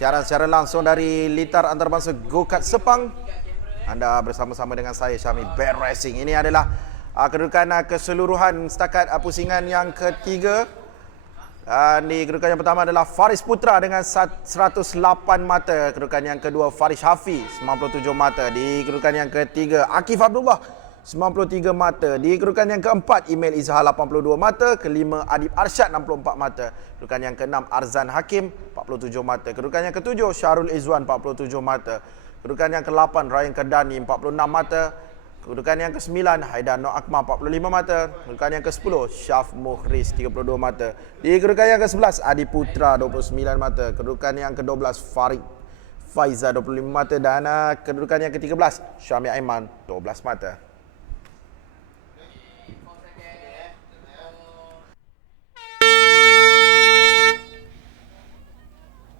Siaran secara langsung dari Litar Antarabangsa Go-Kart Sepang. Anda bersama-sama dengan saya Syami Bad Racing. Ini adalah kedudukan keseluruhan setakat pusingan yang ketiga. Di kedudukan yang pertama adalah Faris Putra dengan 108 mata. Kedudukan yang kedua Faris Hafi 97 mata. Di kedudukan yang ketiga Akif Abdullah 93 mata. Di kedudukan yang keempat Email Izhar 82 mata. Kelima Adib Arsyad 64 mata. Kedudukan yang keenam Arzan Hakim 47 mata. Kedudukan yang ketujuh Syarul Izwan 47 mata. Kedudukan yang ke-8 Ryan Kerdani 46 mata. Kedudukan yang ke-9 Haidar Nur Akmal 45 mata. Kedudukan yang ke-10 Syaf Muhriz 32 mata. Di kedudukan yang ke-11 Adi Putra 29 mata. Kedudukan yang ke-12 Farid Faiza 25 mata. Dan kedudukan yang ke-13 Syami Aiman 12 mata.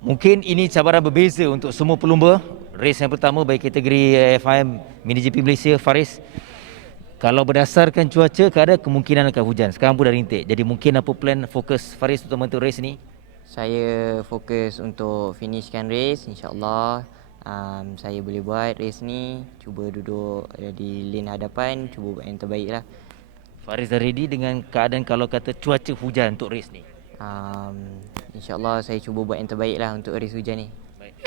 Mungkin ini cabaran berbeza untuk semua pelumba. Race yang pertama bagi kategori FIM Mini GP Malaysia, Faris. Kalau berdasarkan cuaca, ada kemungkinan akan hujan. Sekarang pun dah rintik. Jadi mungkin apa plan fokus Faris untuk race ni? Saya fokus untuk finishkan race, insyaAllah. Saya boleh buat race ni. Cuba duduk di lane hadapan, cuba buat yang terbaik lah. Faris dah ready dengan keadaan kalau kata cuaca hujan untuk race ni? InsyaAllah saya cuba buat yang terbaik lah untuk race hujan ni. Baik.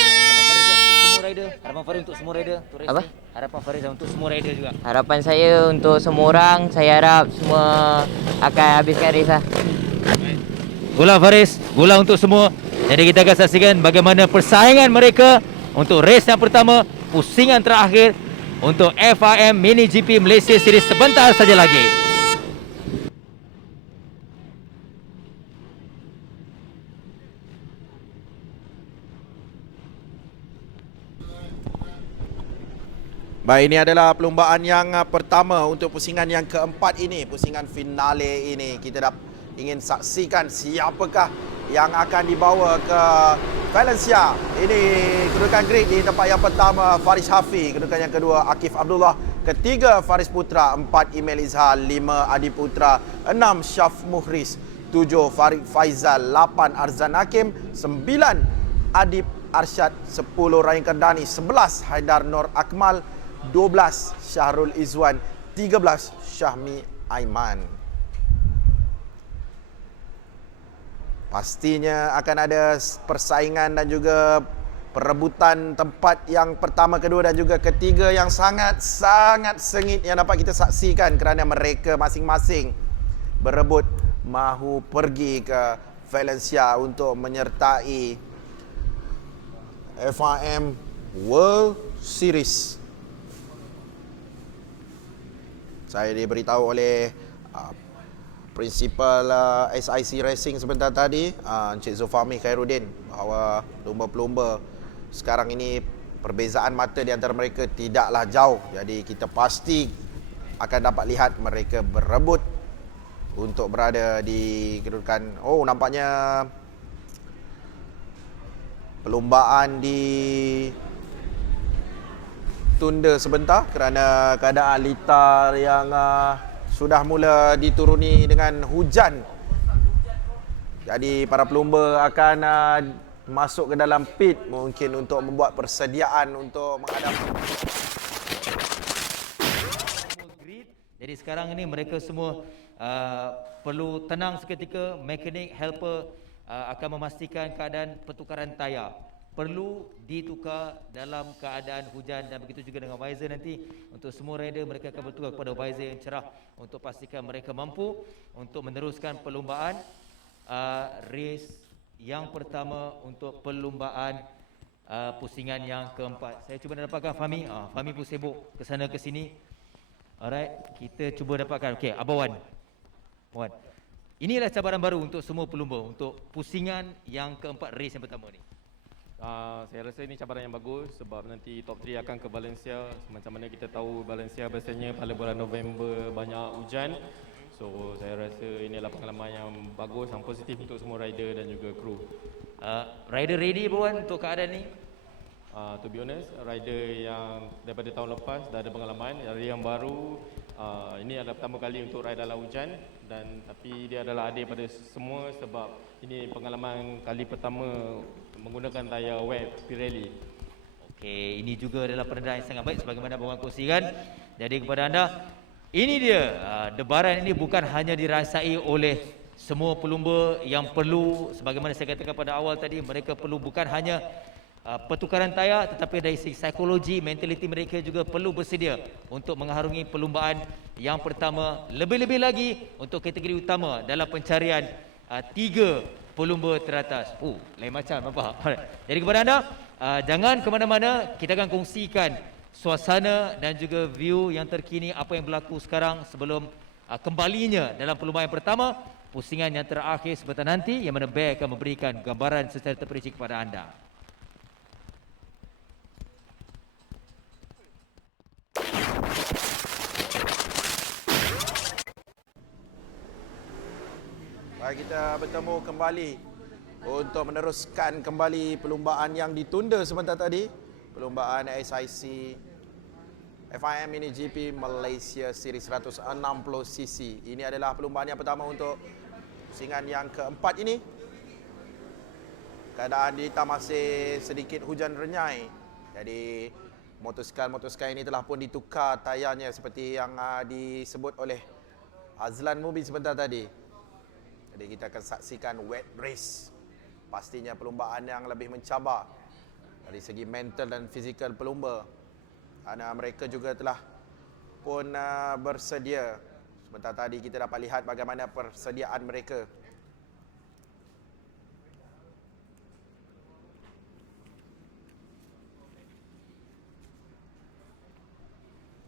Harapan Faris untuk semua rider untuk race Apa? ni? Harapan Faris untuk semua rider juga? Harapan saya untuk semua orang, saya harap semua akan habiskan race lah. Bola Faris, bola untuk semua. Jadi kita akan saksikan bagaimana persaingan mereka untuk race yang pertama, pusingan terakhir untuk FIM Mini GP Malaysia Series sebentar saja lagi. Baik, ini adalah perlumbaan yang pertama untuk pusingan yang keempat ini. Pusingan finale ini. Kita ingin saksikan siapakah yang akan dibawa ke Valencia. Ini kedudukan grid di tempat yang pertama Faris Hafi. Kedudukan yang kedua Akif Abdullah. Ketiga Faris Putra. 4 Email Izhar. 5 Adi Putra. 6 Syaf Muhriz. 7 Farid Faizal. 8 Arzan Hakim. 9 Adib Arsyad. 10 Ryan Kerdani. 11 Haidar Nur Akmal. 12 Syahrul Izwan, 13 Syahmi Aiman. Pastinya akan ada persaingan dan juga perebutan tempat yang pertama, kedua dan juga ketiga yang sangat-sangat sengit yang dapat kita saksikan kerana mereka masing-masing berebut mahu pergi ke Valencia untuk menyertai FIM World Series. Saya diberitahu oleh Prinsipal SIC Racing sebentar tadi, Encik Zulfahmi Khairuddin, bahawa pelumba-pelumba sekarang ini perbezaan mata di antara mereka tidaklah jauh. Jadi kita pasti akan dapat lihat mereka berebut untuk berada di kedudukan. Oh, nampaknya perlumbaan di tunda sebentar kerana keadaan litar yang sudah mula dituruni dengan hujan. Jadi para pelumba akan masuk ke dalam pit mungkin untuk membuat persediaan untuk menghadapi. Jadi sekarang ini mereka semua perlu tenang seketika. Mekanik, helper akan memastikan keadaan pertukaran tayar. Perlu ditukar dalam keadaan hujan dan begitu juga dengan visor nanti. Untuk semua rider mereka akan bertukar kepada visor yang cerah untuk pastikan mereka mampu untuk meneruskan perlumbaan race yang pertama untuk perlumbaan pusingan yang keempat. Saya cuba dapatkan Fahmi. Fahmi pun sibuk ke sana ke sini. Alright, kita cuba dapatkan. Okey, Abang Wan. Inilah cabaran baru untuk semua pelumba untuk pusingan yang keempat race yang pertama ni. Saya rasa ini cabaran yang bagus sebab nanti top 3 akan ke Valencia. Macam mana kita tahu Valencia biasanya pada bulan November banyak hujan. So saya rasa ini adalah pengalaman yang bagus, yang positif untuk semua rider dan juga kru. Rider ready Puan untuk keadaan ni? To be honest, rider yang daripada tahun lepas dah ada pengalaman, rider yang baru ini adalah pertama kali untuk ride dalam hujan, dan tapi dia adalah adik pada semua sebab ini pengalaman kali pertama menggunakan tayar wet Pirelli. Okey, ini juga adalah perendahan yang sangat baik sebagaimana Abang kongsikan. Jadi kepada anda, ini dia debaran ini bukan hanya dirasai oleh semua pelumba yang perlu, sebagaimana saya katakan pada awal tadi, mereka perlu bukan hanya pertukaran tayar, tetapi dari segi psikologi, mentaliti mereka juga perlu bersedia untuk mengharungi perlumbaan yang pertama, lebih-lebih lagi untuk kategori utama dalam pencarian 3 pelumba teratas. Lain macam nampak. Jadi kepada anda, jangan ke mana-mana, kita akan kongsikan suasana dan juga view yang terkini apa yang berlaku sekarang sebelum kembalinya dalam perlumbaan yang pertama, pusingan yang terakhir sebentar nanti, yang mana Bear akan memberikan gambaran secara terperinci kepada anda. Baik, kita bertemu kembali untuk meneruskan kembali perlumbaan yang ditunda sebentar tadi. Perlumbaan SIC FIM Mini GP Malaysia Series 160cc. Ini adalah perlumbaan yang pertama untuk pusingan yang keempat ini. Keadaan di hitam masih sedikit hujan renyai. Jadi motosikal ini telah pun ditukar tayarnya seperti yang disebut oleh Azlan Mubin sebentar tadi. Jadi kita akan saksikan wet race. Pastinya perlumbaan yang lebih mencabar dari segi mental dan fizikal pelumba. Kerana mereka juga telah pun bersedia. Sebentar tadi kita dapat lihat bagaimana persediaan mereka.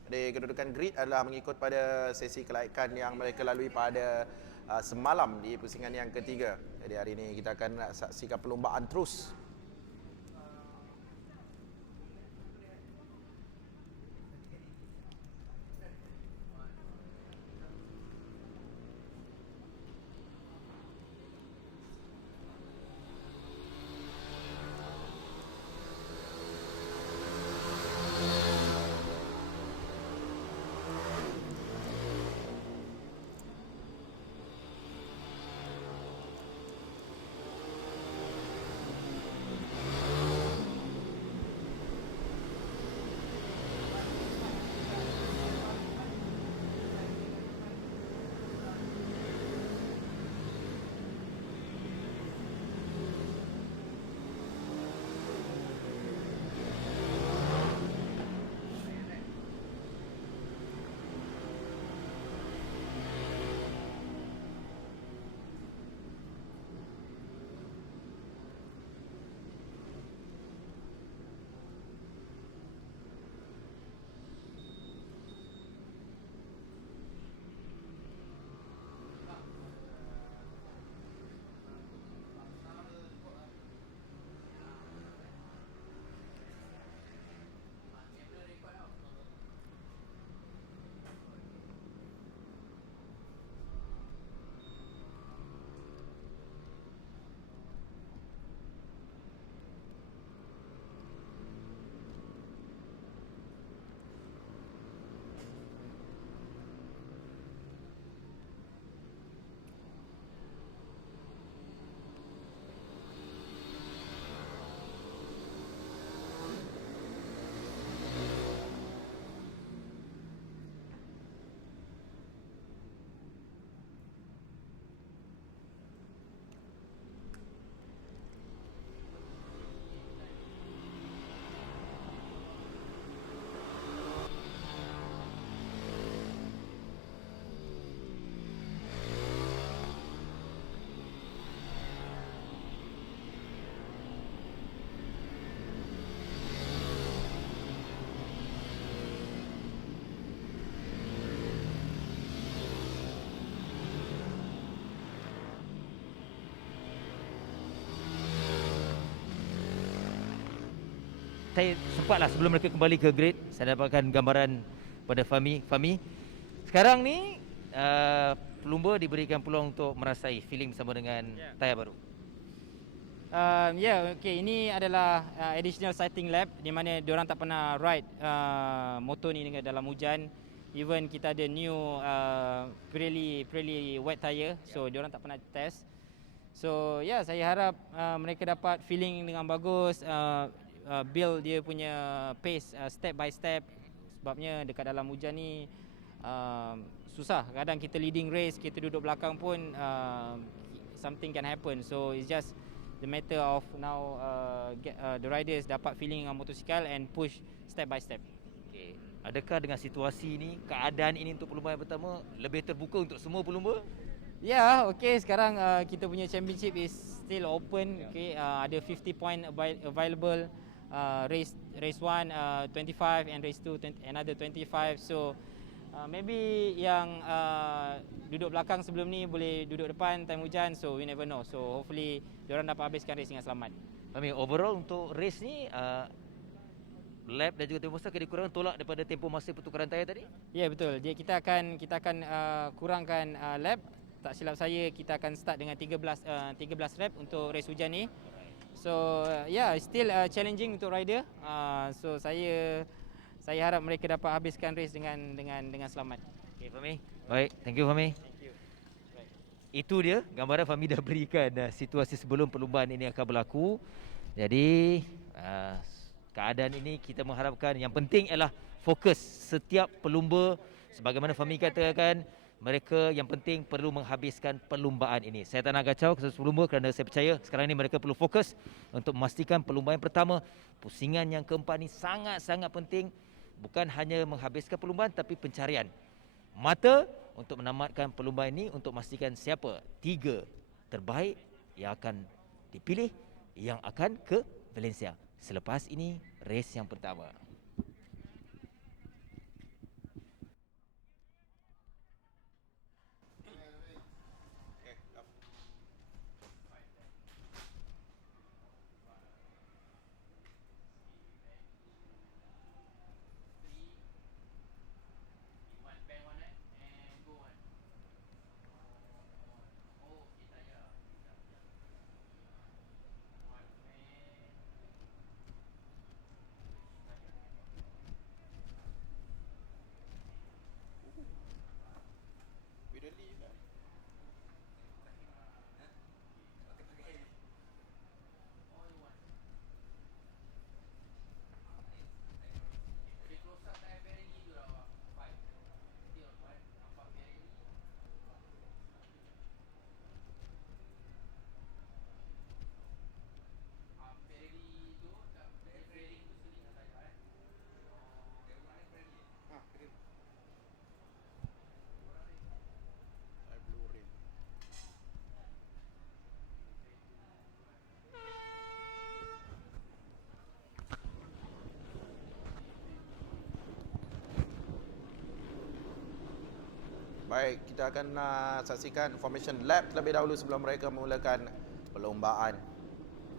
Jadi kedudukan grid adalah mengikut pada sesi kelaikan yang mereka lalui pada semalam di pusingan yang ketiga. Jadi hari ini kita akan saksikan perlumbaan terus. Saya sempatlah sebelum mereka kembali ke grid, saya dapatkan gambaran pada Fahmi. Sekarang ni pelumba diberikan peluang untuk merasai feeling bersama dengan tayar baru. Okay. Ini adalah additional sighting lab di mana diorang tak pernah ride motor ni dengan dalam hujan. Even kita ada new Pirelli wet tire, so diorang tak pernah test. So saya harap mereka dapat feeling dengan bagus, build dia punya pace step by step. Sebabnya dekat dalam hujan ni susah. Kadang kita leading race, kita duduk belakang pun something can happen. So it's just the matter of now get the riders dapat feeling dengan motosikal and push step by step. Okay. Adakah dengan situasi ini, keadaan ini untuk perlumbaan yang pertama lebih terbuka untuk semua pelumba? Okay. Sekarang kita punya championship is still open. Okay, ada 50 point available. Race 1 25 and race 2 another 25. So maybe yang duduk belakang sebelum ni boleh duduk depan time hujan. So we never know. So hopefully diorang dapat habiskan race dengan selamat. Overall untuk race ni lap dan juga tempoh masa dikurangkan tolak daripada tempoh masa pertukaran tayar tadi? Ya, betul. Kita akan kurangkan lap. Tak silap saya kita akan start dengan 13 lap untuk race hujan ni. So still challenging untuk rider. So saya harap mereka dapat habiskan race dengan selamat. Okay, Fahmi. Baik, thank you Fahmi. Itu dia gambaran Fahmi dah berikan situasi sebelum perlumbaan ini akan berlaku. Jadi keadaan ini kita mengharapkan yang penting ialah fokus setiap pelumba. Sebagaimana Fahmi katakan, mereka yang penting perlu menghabiskan perlumbaan ini. Saya tak nak kacau kesusahan pelumba kerana saya percaya sekarang ini mereka perlu fokus untuk memastikan perlumbaan pertama, pusingan yang keempat ini sangat-sangat penting. Bukan hanya menghabiskan perlumbaan tapi pencarian mata untuk menamatkan perlumbaan ini untuk memastikan siapa 3 terbaik yang akan dipilih yang akan ke Valencia. Selepas ini race yang pertama. Baik, kita akan saksikan formation lap terlebih dahulu sebelum mereka memulakan perlombaan.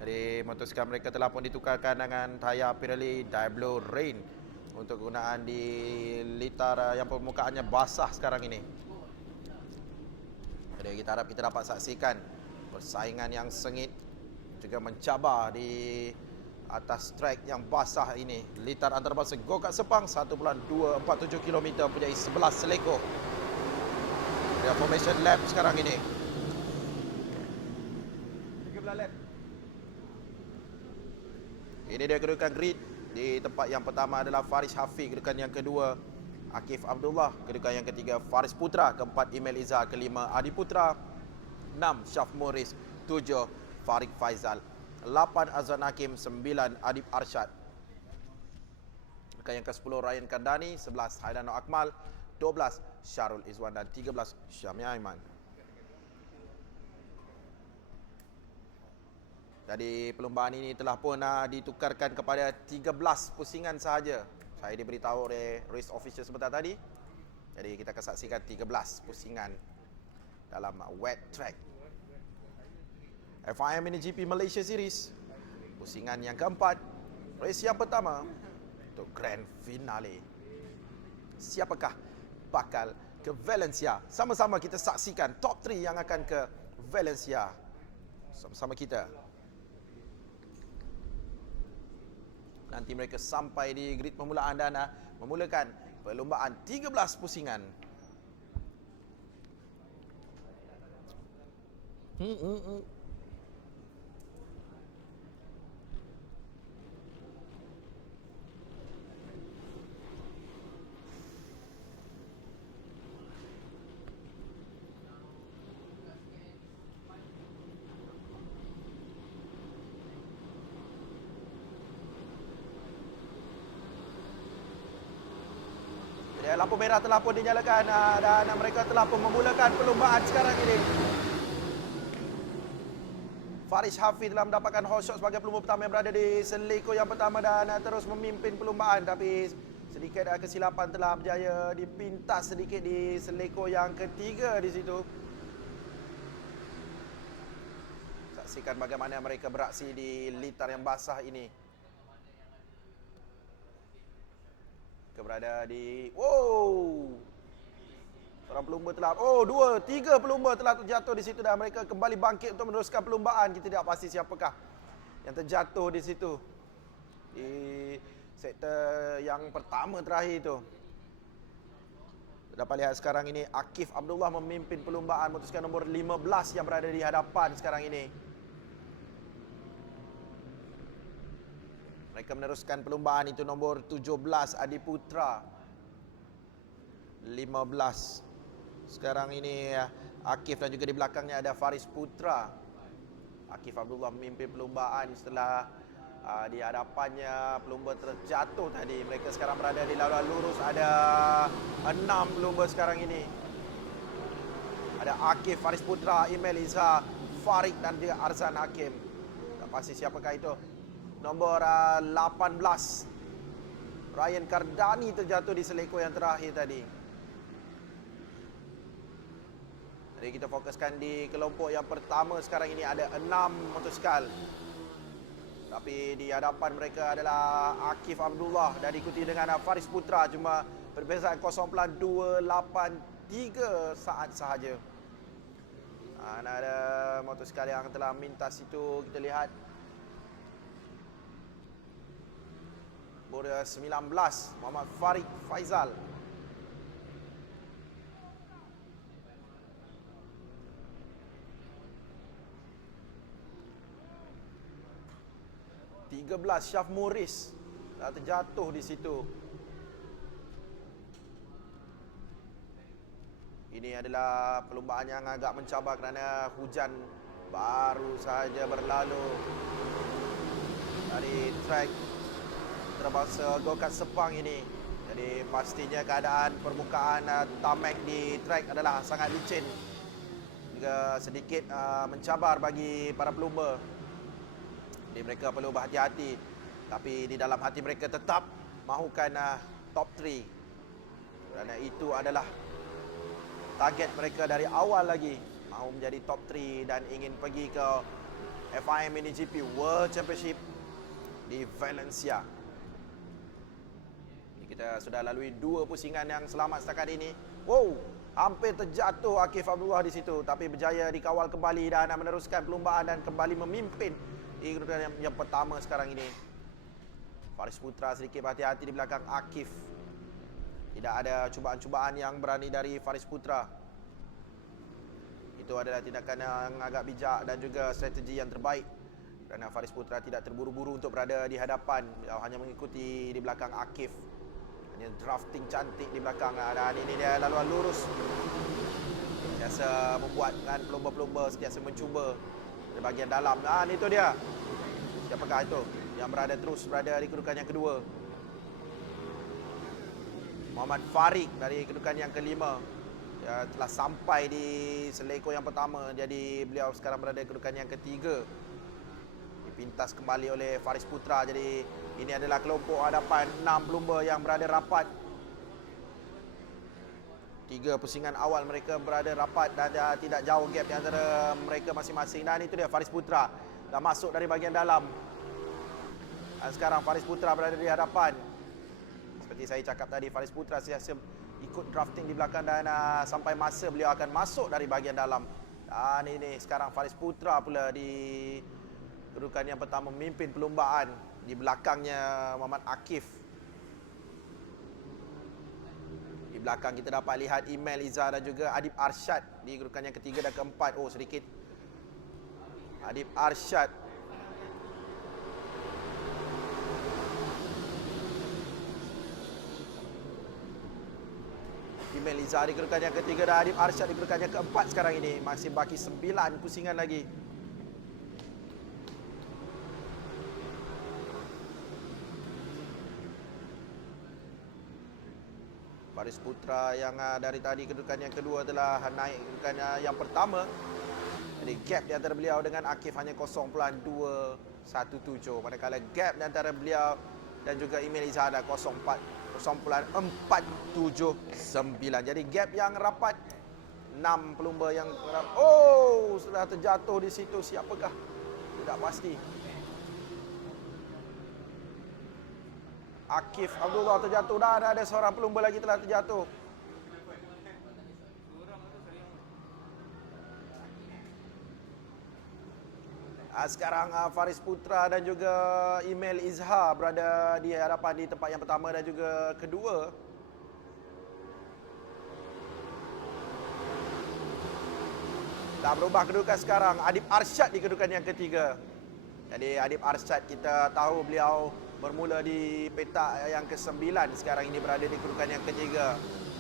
Jadi motosikal mereka telah pun ditukarkan dengan tayar Pirelli Diablo Rain untuk gunaan di litar yang permukaannya basah sekarang ini. Jadi kita harap kita dapat saksikan persaingan yang sengit juga mencabar di atas trek yang basah ini. Litar antarabangsa Go-Kart Sepang 1.247 km mempunyai 11 selekor. Dia formation lap sekarang ini. 13 lap. Ini dia kedudukan grid. Di tempat yang pertama adalah Faris Hafiq, kedudukan yang kedua Akif Abdullah, kedudukan yang ketiga Faris Putra, keempat Imel Izzah, kelima Adi Putra, 6 Syaf Morris, 7 Farid Faizal, 8 Azwan Hakim, 9 Adib Arsyad. Kedudukan yang ke-10 Ryan Kandani, 11 Haidano Akmal, 12 Syarul Izwan dan 13 Syami Aiman. Jadi perlombaan ini telah pun ditukarkan kepada 13 pusingan sahaja. Saya diberitahu oleh race official sebentar tadi. Jadi kita akan saksikan 13 pusingan dalam wet track FIM MiniGP Malaysia Series. Pusingan yang keempat, race yang pertama untuk grand finale. Siapakah bakal ke Valencia? Sama-sama kita saksikan top 3 yang akan ke Valencia. Sama-sama kita. Nanti mereka sampai di grid permulaan dan memulakan perlombaan 13 pusingan. Lampu merah telah pun dinyalakan dan mereka telah pun memulakan perlombaan sekarang ini. Faris Hafiz telah mendapatkan hot shot sebagai pelumba pertama yang berada di seleko yang pertama dan terus memimpin perlombaan, tapi sedikit kesilapan telah berjaya dipintas sedikit di seleko yang ketiga di situ. Saksikan bagaimana mereka beraksi di litar yang basah ini. Berada di seorang pelumba telah tiga pelumba telah terjatuh di situ dan mereka kembali bangkit untuk meneruskan perlombaan. Kita tidak pasti siapakah yang terjatuh di situ di sektor yang pertama terakhir itu. Dapat lihat sekarang ini Akif Abdullah memimpin perlombaan memutuskan nombor 15 yang berada di hadapan sekarang ini. Mereka meneruskan perlombaan itu nombor 17 Adi Putra. 15. Sekarang ini Akif dan juga di belakangnya ada Faris Putra. Akif Abdullah memimpin perlombaan setelah di hadapannya pelumba terjatuh tadi. Mereka sekarang berada di laluan lurus. Ada 6 pelumba sekarang ini. Ada Akif, Faris Putra, Imel Izzah, Farid dan juga Arzan Hakim. Tak pasti siapakah itu. Nombor 18 Ryan Kardani terjatuh di seleko yang terakhir tadi. Jadi kita fokuskan di kelompok yang pertama sekarang ini ada 6 motosikal. Tapi di hadapan mereka adalah Akif Abdullah dan diikuti dengan Faris Putra, cuma perbezaan 0.283 saat sahaja. Ada motosikal yang telah mintas itu, kita lihat Nombor 19 Muhammad Farid Faizal. Syaf Muris dah terjatuh di situ. Ini adalah perlombaan yang agak mencabar kerana hujan baru saja berlalu dari trek terbangsa go-kart Sepang ini. Jadi pastinya keadaan permukaan tamak di trek adalah sangat licin, juga sedikit mencabar bagi para pelumba. Jadi mereka perlu berhati-hati, tapi di dalam hati mereka tetap mahukan top 3, kerana itu adalah target mereka dari awal lagi, mahu menjadi top 3 dan ingin pergi ke FIM MiniGP World Championship di Valencia. Kita sudah lalui 2 pusingan yang selamat setakat ini. Hampir terjatuh Akif Abdullah di situ, tapi berjaya dikawal kembali dan meneruskan perlombaan dan kembali memimpin di kedudukan yang pertama sekarang ini. Faris Putra sedikit berhati-hati di belakang Akif. Tidak ada cubaan-cubaan yang berani dari Faris Putra. Itu adalah tindakan yang agak bijak dan juga strategi yang terbaik, kerana Faris Putra tidak terburu-buru untuk berada di hadapan, hanya mengikuti di belakang Akif. Hanya drafting cantik di belakang, dan ini dia laluan lurus. Biasa membuatkan pelumba-pelumba sentiasa mencuba di bahagian dalam. Itu dia. Siapakah itu yang terus berada di kedudukan yang kedua? Muhammad Farid dari kedudukan yang kelima. Dia telah sampai di seleko yang pertama, jadi beliau sekarang berada di kedudukan yang ketiga. Dipintas kembali oleh Faris Putra. Jadi ini adalah kelompok hadapan 6 pelumba yang berada rapat. 3 pusingan awal mereka berada rapat dan tidak jauh gap di antara mereka masing-masing. Dan itu dia Faris Putra dah masuk dari bahagian dalam. Dan sekarang Faris Putra berada di hadapan. Seperti saya cakap tadi, Faris Putra sentiasa ikut drafting di belakang dan sampai masa beliau akan masuk dari bahagian dalam. Dan ini sekarang Faris Putra pula di kedudukan yang pertama memimpin perlombaan Di belakangnya Muhammad Akif. Di belakang kita dapat lihat Email Izzah dan juga Adib Arsyad di kedudukan yang ketiga dan keempat. Oh, sedikit Adib Arsyad. Email Izzah di kedudukan yang ketiga dan Adib Arsyad di kedudukan yang keempat sekarang ini. Masih baki 9 pusingan lagi. Faris Putra yang dari tadi kedudukan yang kedua telah naik kedudukan yang pertama. Jadi gap di antara beliau dengan Akif hanya 0.217. Manakala gap di antara beliau dan juga Email Izzah ada 0.479. Jadi gap yang rapat. 6 pelumba yang oh, sudah terjatuh di situ. Siapakah? Tidak pasti. Akif Abdullah terjatuh dan ada seorang pelumba lagi telah terjatuh. Sekarang Faris Putra dan juga Email Izzah berada di hadapan di tempat yang pertama dan juga kedua. Dah berubah kedudukan sekarang. Adib Arsyad di kedudukan yang ketiga. Jadi Adib Arsyad kita tahu beliau bermula di petak yang ke-9, sekarang ini berada di kedudukan yang ketiga.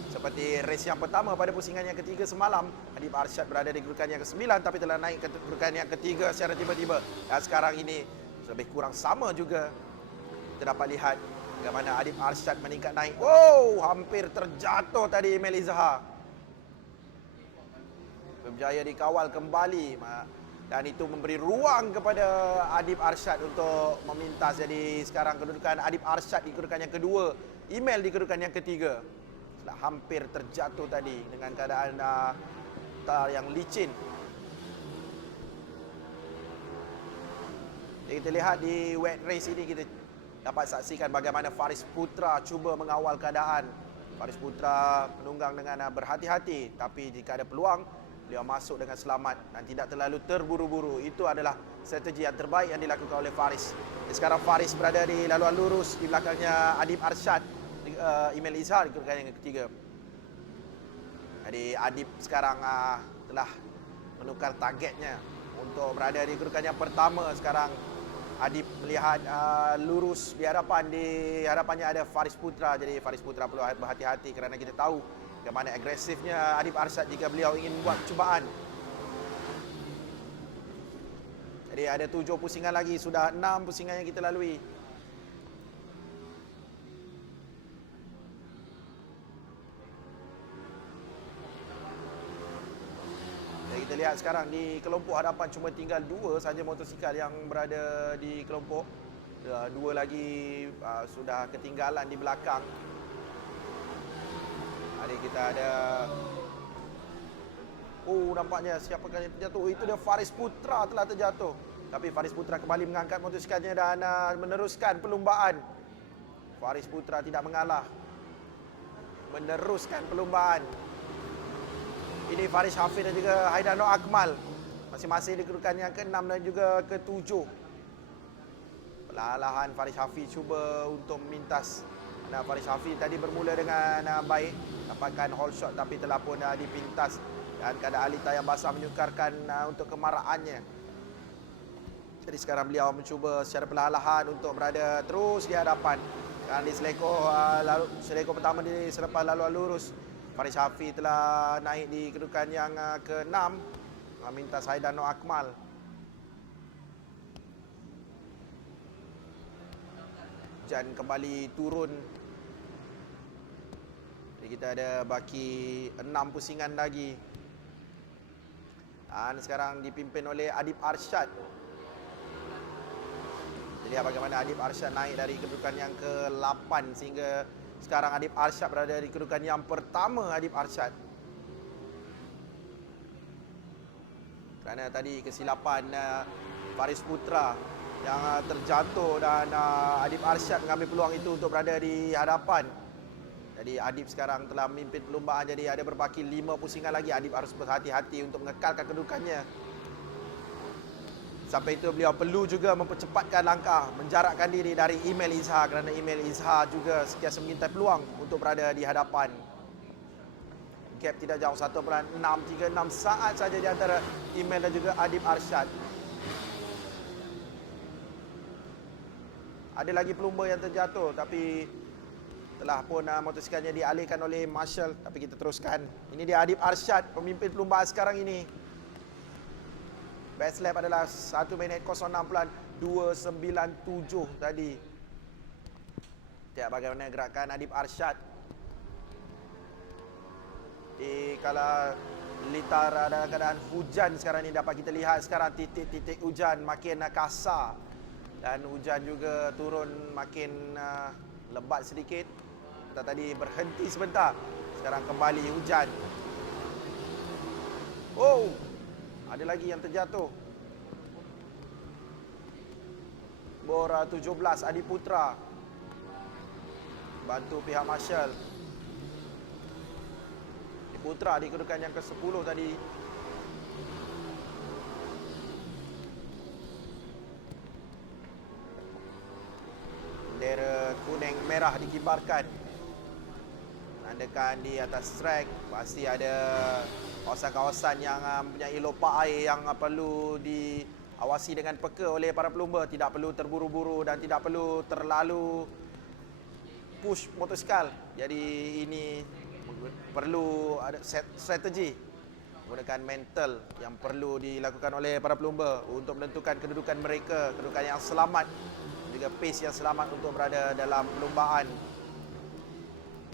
Seperti race yang pertama pada pusingan yang ketiga semalam, Adib Arsyad berada di kedudukan yang ke-9 tapi telah naik ke kedudukan yang ketiga secara tiba-tiba. Dan sekarang ini lebih kurang sama juga. Kita dapat lihat bagaimana Adib Arsyad meningkat naik. Wow, hampir terjatuh tadi Email Izzah. Berjaya dikawal kembali. Dan itu memberi ruang kepada Adib Arsyad untuk memintas. Jadi sekarang kedudukan Adib Arsyad di kedudukan yang kedua, Email di kedudukan yang ketiga. Sudah hampir terjatuh tadi dengan keadaan yang licin. Jadi kita lihat di wet race ini, kita dapat saksikan bagaimana Faris Putra cuba mengawal keadaan. Faris Putra menunggang dengan berhati-hati, tapi jika ada peluang beliau masuk dengan selamat dan tidak terlalu terburu-buru. Itu adalah strategi yang terbaik yang dilakukan oleh Faris. Sekarang Faris berada di laluan lurus, di belakangnya Adib Arsyad, Email Izzah di kedudukan yang ketiga. Jadi Adib sekarang telah menukar targetnya untuk berada di kedudukan yang pertama. Sekarang Adib melihat lurus di hadapannya ada Faris Putra. Jadi Faris Putra perlu berhati-hati kerana kita tahu bagaimana agresifnya Adib Arsyad jika beliau ingin buat cubaan. Jadi ada 7 pusingan lagi, sudah 6 pusingan yang kita lalui. Jadi kita lihat sekarang di kelompok hadapan cuma tinggal 2 saja motosikal yang berada di kelompok. 2 lagi sudah ketinggalan di belakang. Hari kita ada, oh nampaknya siapakah yang terjatuh? Itu dia Faris Putra telah terjatuh. Tapi Faris Putra kembali mengangkat motosikalnya dan meneruskan perlumbaan. Faris Putra tidak mengalah, meneruskan perlumbaan. Ini Faris Hafiz dan juga Haidar Nur Akmal, masing-masing di kedudukan yang ke-6 dan juga ke-7. Perlahan-lahan Faris Hafiz cuba untuk memintas. Nah, Faris Hafiz tadi bermula dengan baik, dapatkan hold shot tapi telah pun dipintas dan keadaan Alita yang basah menyukarkan untuk kemaraannya. Jadi sekarang beliau mencuba secara perlahan-lahan untuk berada terus di hadapan. Dan di seleko pertama di selepas laluan lurus, Faris Hafiz telah naik di kedudukan yang ke-6, memintas Haidar Nur Akmal. Hujan kembali turun. Jadi kita ada baki 6 pusingan lagi. Dan sekarang dipimpin oleh Adib Arsyad. Jadi bagaimana Adib Arsyad naik dari kedudukan yang ke-8 sehingga sekarang Adib Arsyad berada di kedudukan yang pertama. Adib Arsyad, kerana tadi kesilapan Faris Putra yang terjatuh dan Adib Arsyad mengambil peluang itu untuk berada di hadapan. Jadi Adib sekarang telah memimpin perlumbaan, jadi ada berbaki 5 pusingan lagi. Adib harus berhati-hati untuk mengekalkan kedudukannya. Sampai itu beliau perlu juga mempercepatkan langkah, menjarakkan diri dari Email Izhar kerana Email Izhar juga sentiasa mengintai peluang untuk berada di hadapan. Gap tidak jauh, 1.636 saat saja di antara Email dan juga Adib Arsyad. Ada lagi pelumba yang terjatuh tapi telah pun motosikalnya dialihkan oleh Marshall. Tapi kita teruskan. Ini dia Adib Arsyad, pemimpin perlumbaan sekarang ini. Best lap adalah 1 minit 06.297 tadi. Lihat bagaimana gerakan Adib Arsyad. Di kala litar dalam keadaan hujan sekarang ini dapat kita lihat sekarang titik-titik hujan makin kasar. Dan hujan juga turun makin lebat sedikit. Kita tadi berhenti sebentar. Sekarang kembali hujan. Oh, ada lagi yang terjatuh. Bor 17 Adi Putra. Bantu pihak Marshall. Adi Putra di kedudukan yang ke-10 tadi. Bendera kuning merah dikibarkan. Nandakan di atas track pasti ada kawasan-kawasan yang mempunyai lopak air yang perlu diawasi dengan peka oleh para pelumba. Tidak perlu terburu-buru dan tidak perlu terlalu push motosikal. Jadi ini perlu ada strategi, menggunakan mental yang perlu dilakukan oleh para pelumba untuk menentukan kedudukan mereka, kedudukan yang selamat, juga pace yang selamat untuk berada dalam perlumbaan.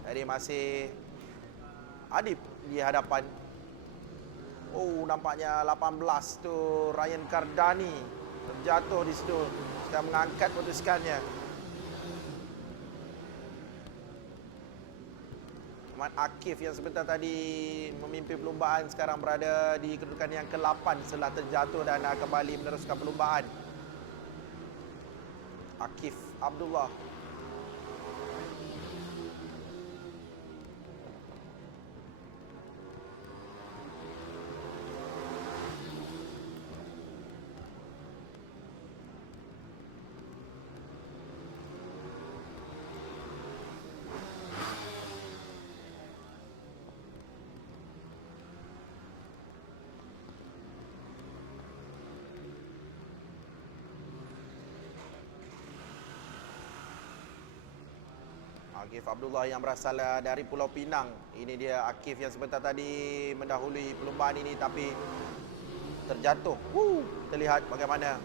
Jadi masih Adib di hadapan. Oh, nampaknya 18 tu Ryan Cardani terjatuh di situ. Sedang mengangkat motosikalnya. Ahmad Akif yang sebentar tadi memimpin perlumbaan sekarang berada di kedudukan yang ke-8 setelah terjatuh dan kembali meneruskan perlumbaan. Akif Abdullah. Akif Abdullah yang berasal dari Pulau Pinang. Ini dia Akif yang sebentar tadi mendahului perlumbaan ini tapi terjatuh. Terlihat bagaimana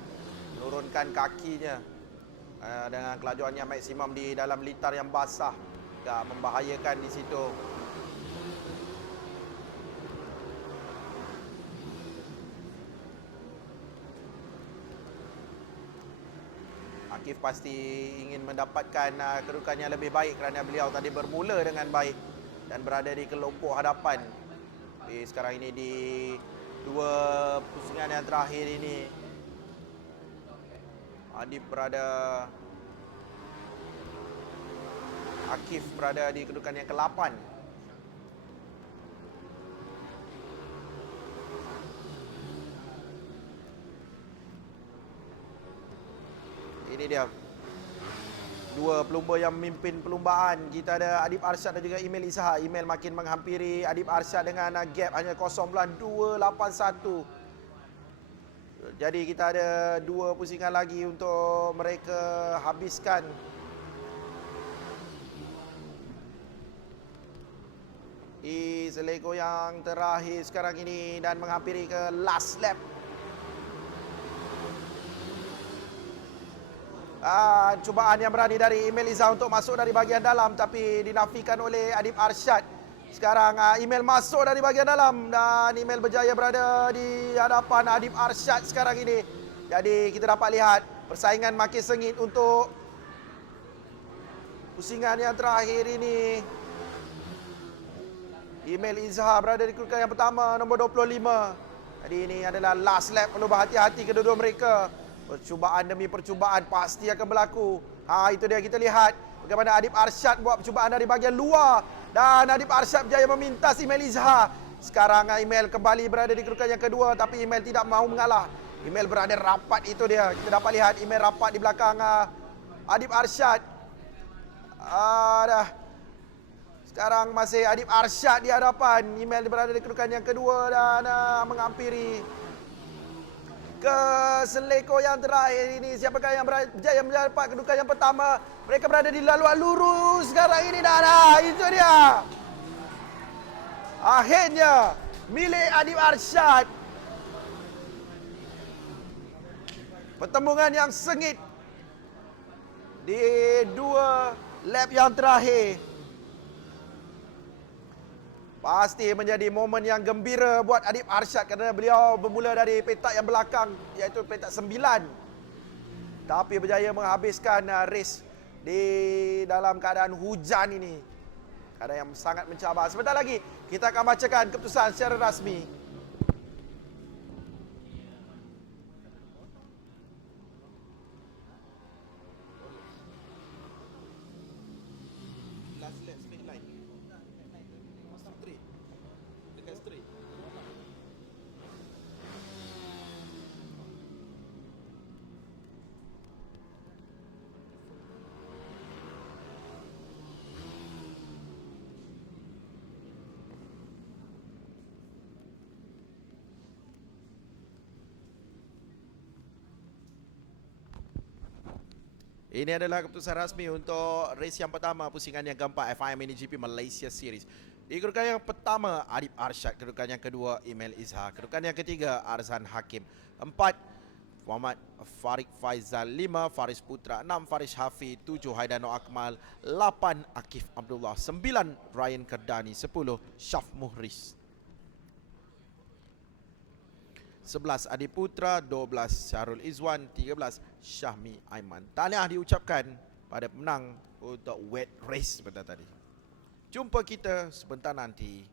menurunkan kakinya dengan kelajuannya maksimum di dalam litar yang basah. Agak membahayakan di situ. Akif pasti ingin mendapatkan kedudukannya lebih baik kerana beliau tadi bermula dengan baik dan berada di kelompok hadapan. Tapi sekarang ini di dua pusingan yang terakhir ini Akif berada di kedudukan yang ke-8. Ini dia dua pelumba yang memimpin perlumbaan. Kita ada Adib Arsyad dan juga Email Izhar. Email makin menghampiri Adib Arsyad dengan gap hanya 0.281. Jadi kita ada dua pusingan lagi untuk mereka habiskan. Di selego yang terakhir sekarang ini dan menghampiri ke last lap. Cubaan yang berani dari Email Izhar untuk masuk dari bahagian dalam tapi dinafikan oleh Adib Arsyad. Sekarang Email masuk dari bahagian dalam dan Email berjaya berada di hadapan Adib Arsyad sekarang ini. Jadi kita dapat lihat persaingan makin sengit untuk pusingan yang terakhir ini. Email Izhar berada di kedudukan yang pertama nombor 25. Jadi ini adalah last lap, perlu berhati-hati kedua-dua mereka. Percubaan demi percubaan pasti akan berlaku. Itu dia, kita lihat bagaimana Adib Arsyad buat percubaan dari bahagian luar dan Adib Arsyad berjaya memintas Email Izhar. Sekarang Email kembali berada di kedudukan yang kedua tapi Email tidak mahu mengalah. Email berada rapat itu dia. Kita dapat lihat email rapat di belakang Adib Arsyad. Dah. Sekarang masih Adib Arsyad di hadapan. Email berada di kedudukan yang kedua dan menghampiri ke seleko yang terakhir ini. Siapakah yang berjaya mendapat kedudukan yang pertama? Mereka berada di laluan lurus sekarang ini dan itu dia. Akhirnya milik Adib Arsyad. Pertembungan yang sengit di dua lap yang terakhir. Pasti menjadi momen yang gembira buat Adib Arsyad kerana beliau bermula dari petak yang belakang iaitu petak 9. Tapi berjaya menghabiskan race di dalam keadaan hujan ini. Keadaan yang sangat mencabar. Sebentar lagi kita akan bacakan keputusan secara rasmi. Ini adalah keputusan rasmi untuk race yang pertama pusingan yang keempat FIM MiniGP Malaysia Series. Di kedudukan yang pertama Adib Arsyad, kedudukan yang kedua Email Izhar, kedudukan yang ketiga Arzan Hakim, 4 Muhammad Farid Faizal, 5 Faris Putra, 6 Faris Hafiz, 7 Haidano Akmal, 8 Akif Abdullah, 9 Ryan Kerdani, 10 Syaf Muhris, 11 Adi Putra, 12 Syahrul Izwan, 13 Syahmi Aiman. Tahniah diucapkan pada pemenang untuk wet race sebentar tadi. Jumpa kita sebentar nanti.